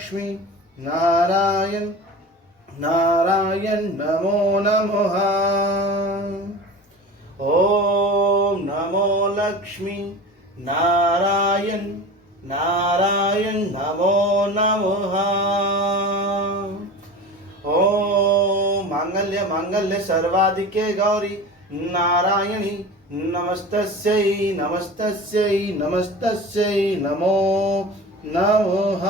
लक्ष्मी नारायण नारायण नमो नमः। ओम नमो लक्ष्मी नारायण नारायण नमो नमः। ओम मांगल्य मांगल्य सर्वाधिके गौरी नारायणी नमस्तस्यै नमस्तस्यै नमस्तस्यै नमो नमः।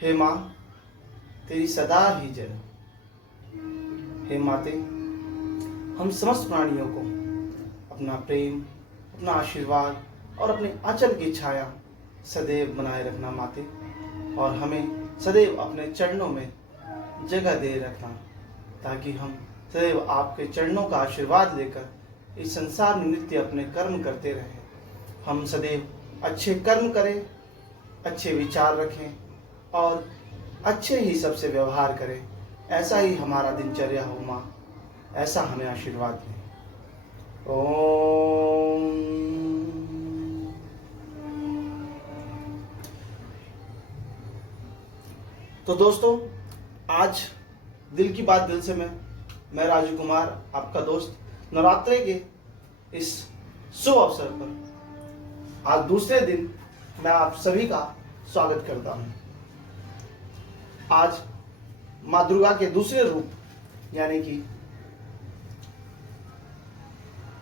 हे माँ तेरी सदा ही जय। हे माते, हम समस्त प्राणियों को अपना प्रेम, अपना आशीर्वाद और अपने आंचल की छाया सदैव बनाए रखना माते, और हमें सदैव अपने चरणों में जगह दे रखना, ताकि हम सदैव आपके चरणों का आशीर्वाद लेकर इस संसार में नित्य अपने कर्म करते रहें। हम सदैव अच्छे कर्म करें, अच्छे विचार रखें और अच्छे ही सबसे व्यवहार करें। ऐसा ही हमारा दिनचर्या हो माँ, ऐसा हमें आशीर्वाद दें। ओम। तो दोस्तों, आज दिल की बात दिल से मैं राजू कुमार, आपका दोस्त, नवरात्रे के इस शुभ अवसर पर आज दूसरे दिन मैं आप सभी का स्वागत करता हूं। आज माँ दुर्गा के दूसरे रूप यानी कि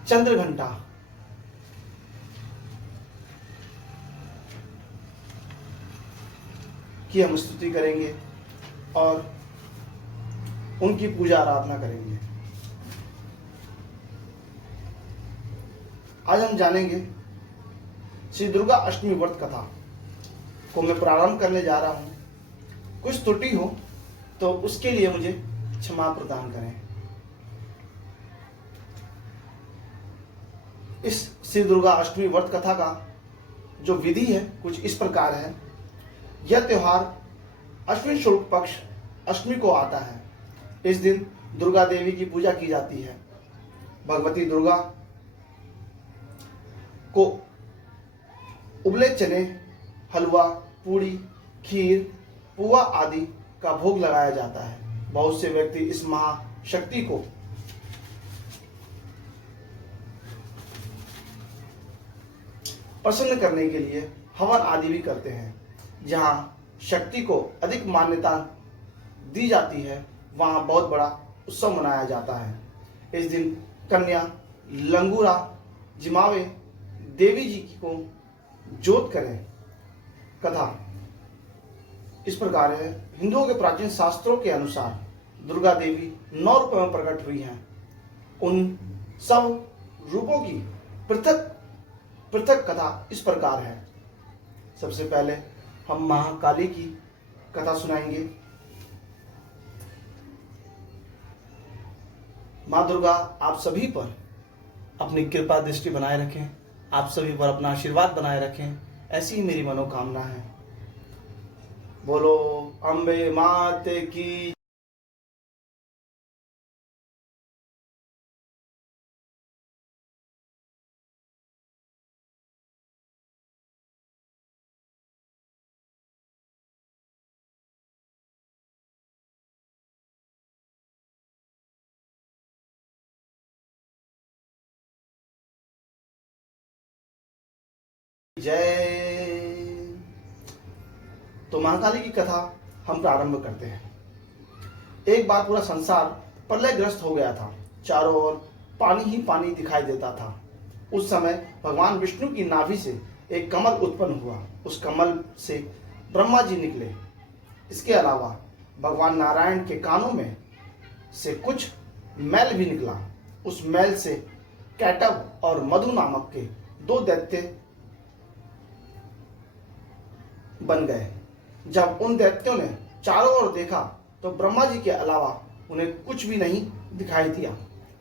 चंद्रघंटा की हम स्तुति करेंगे और उनकी पूजा आराधना करेंगे। आज हम जानेंगे श्री दुर्गा अष्टमी व्रत कथा को मैं प्रारंभ करने जा रहा हूं। कुछ त्रुटि हो तो उसके लिए मुझे क्षमा प्रदान करें। इस श्री दुर्गा अष्टमी व्रत कथा का जो विधि है कुछ इस प्रकार है। यह त्योहार अश्विन शुक्ल पक्ष अष्टमी को आता है। इस दिन दुर्गा देवी की पूजा की जाती है। भगवती दुर्गा को उबले चने, हलवा, पूड़ी, खीर, पुआ आदि का भोग लगाया जाता है। बहुत से व्यक्ति इस महाशक्ति को प्रसन्न करने के लिए हवन आदि भी करते हैं। जहां शक्ति को अधिक मान्यता दी जाती है वहां बहुत बड़ा उत्सव मनाया जाता है। इस दिन कन्या लंगूरा जिमावे देवी जी को जोत करें। कथा इस प्रकार है। हिंदुओं के प्राचीन शास्त्रों के अनुसार दुर्गा देवी 9 रूपों में प्रकट हुई हैं। उन सब रूपों की पृथक पृथक कथा इस प्रकार है। सबसे पहले हम महाकाली की कथा सुनाएंगे। माँ दुर्गा आप सभी पर अपनी कृपा दृष्टि बनाए रखें, आप सभी पर अपना आशीर्वाद बनाए रखें, ऐसी ही मेरी मनोकामना है। बोलो अम्बे माते की। जय। तो महाकाली की कथा हम प्रारंभ करते हैं। एक बार पूरा संसार प्रलयग्रस्त हो गया था। चारों ओर पानी ही पानी दिखाई देता था। उस समय भगवान विष्णु की नाभि से एक कमल उत्पन्न हुआ। उस कमल से ब्रह्मा जी निकले। इसके अलावा भगवान नारायण के कानों में से कुछ मैल भी निकला। उस मैल से कैटव और मधु नामक के 2 दैत्य बन गए। जब उन दैत्यों ने चारों ओर देखा तो ब्रह्मा जी के अलावा उन्हें कुछ भी नहीं दिखाई दिया।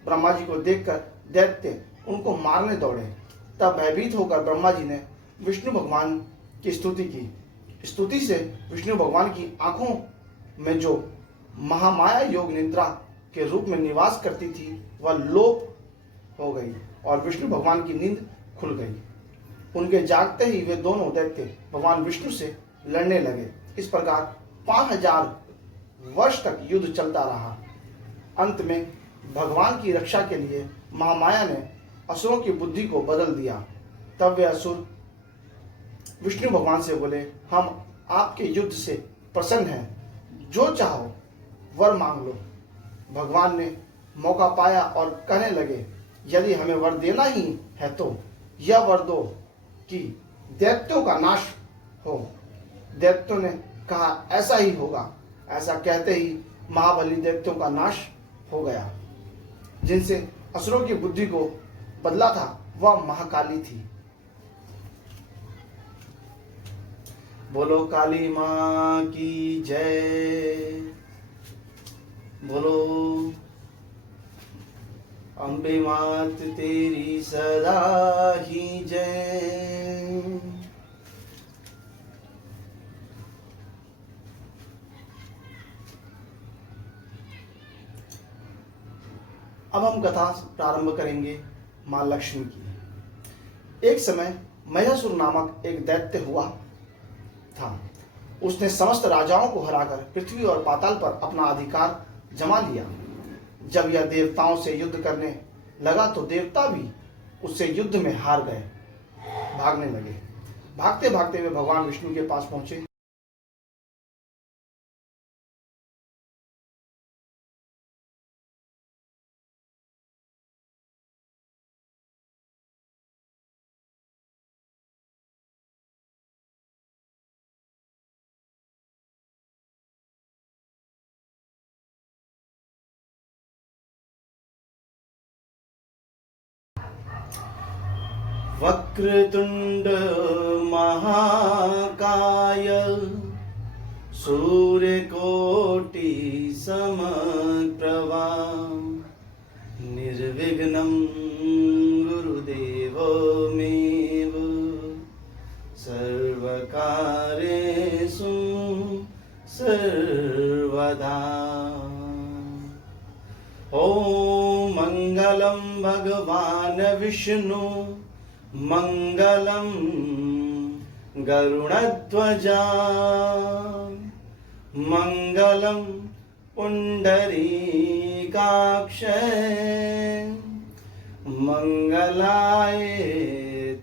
ब्रह्मा जी को देखकर दैत्य उनको मारने दौड़े। तब भयभीत होकर ब्रह्मा जी ने विष्णु भगवान की स्तुति की। स्तुति से विष्णु भगवान की आंखों में जो महामाया योग निद्रा के रूप में निवास करती थी वह लोप हो गई और विष्णु भगवान की नींद खुल गई। उनके जागते ही वे दोनों दैत्य भगवान विष्णु से लड़ने लगे। इस प्रकार 5000 वर्ष तक युद्ध चलता रहा। अंत में भगवान की रक्षा के लिए महामाया ने असुरों की बुद्धि को बदल दिया। तब वे असुर विष्णु भगवान से बोले, हम आपके युद्ध से प्रसन्न हैं, जो चाहो वर मांग लो। भगवान ने मौका पाया और कहने लगे, यदि हमें वर देना ही है तो यह वर दो कि दैत्यों का नाश हो। दैत्यों ने कहा, ऐसा ही होगा। ऐसा कहते ही महाबली दैत्यों का नाश हो गया। जिनसे असुरों की बुद्धि को बदला था वह महाकाली थी। बोलो काली माँ की जय। बोलो अम्बे मात तेरी सदा ही जय। अब हम कथा प्रारंभ करेंगे माँ लक्ष्मी की। एक समय महिषासुर नामक एक दैत्य हुआ था। उसने समस्त राजाओं को हराकर पृथ्वी और पाताल पर अपना अधिकार जमा लिया। जब यह देवताओं से युद्ध करने लगा तो देवता भी उससे युद्ध में हार गए, भागने लगे। भागते भागते वे भगवान विष्णु के पास पहुंचे। वक्रतुंड महाकाय सूर्यकोटि समप्रभा निर्विघ्नं गुरुदेव मेव सर्वकार्येषु सर्वदा। ओम मंगलम भगवान विष्णु मंगलम गरुड़ध्वजा मंगलम पुंडरीकाक्ष मंगलाय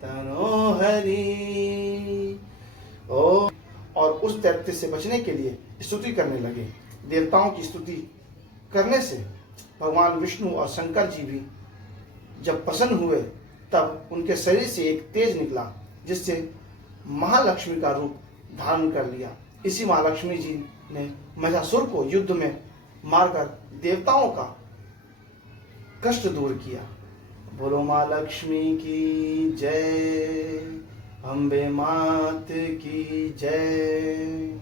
तनोहरि। और उस दैत्य से बचने के लिए स्तुति करने लगे। देवताओं की स्तुति करने से भगवान विष्णु और शंकर जी भी जब प्रसन्न हुए तब उनके शरीर से एक तेज निकला, जिससे महालक्ष्मी का रूप धारण कर लिया। इसी महालक्ष्मी जी ने महिषासुर को युद्ध में मारकर देवताओं का कष्ट दूर किया। बोलो माँ लक्ष्मी की जय, अम्बे मात की जय।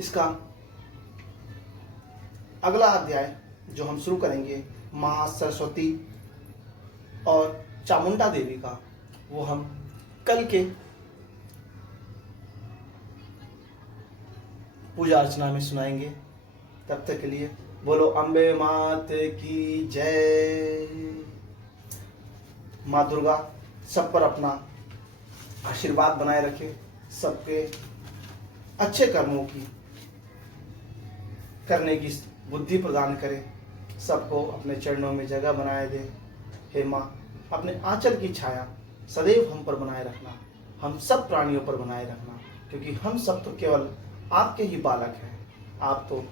इसका अगला अध्याय जो हम शुरू करेंगे माँ सरस्वती और चामुंडा देवी का, वो हम कल के पूजा अर्चना में सुनाएंगे। तब तक के लिए बोलो अम्बे मात की जय। माँ दुर्गा सब पर अपना आशीर्वाद बनाए रखे, सबके अच्छे कर्मों की करने की बुद्धि प्रदान करे, सबको अपने चरणों में जगह बनाए दे। हे माँ, अपने आंचल की छाया सदैव हम पर बनाए रखना, हम सब प्राणियों पर बनाए रखना, क्योंकि हम सब तो केवल आपके ही बालक हैं। आप तो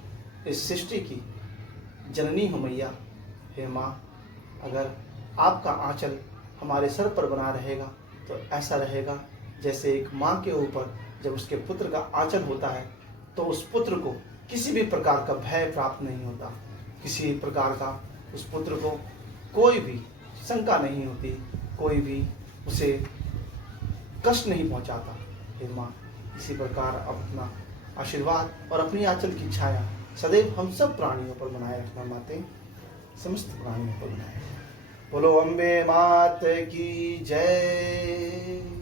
इस सृष्टि की जननी हो मैया। हे माँ, अगर आपका आंचल हमारे सर पर बना रहेगा तो ऐसा रहेगा जैसे एक माँ के ऊपर जब उसके पुत्र का आंचल होता है तो उस पुत्र को किसी भी प्रकार का भय प्राप्त नहीं होता, किसी प्रकार का उस पुत्र को कोई भी शंका नहीं होती, कोई भी उसे कष्ट नहीं पहुंचाता। हे माँ, इसी प्रकार अपना आशीर्वाद और अपनी आंचल की छाया सदैव हम सब प्राणियों पर बनाए रखना माते, समस्त प्राणियों पर बनाए। बोलो अम्बे मात की जय।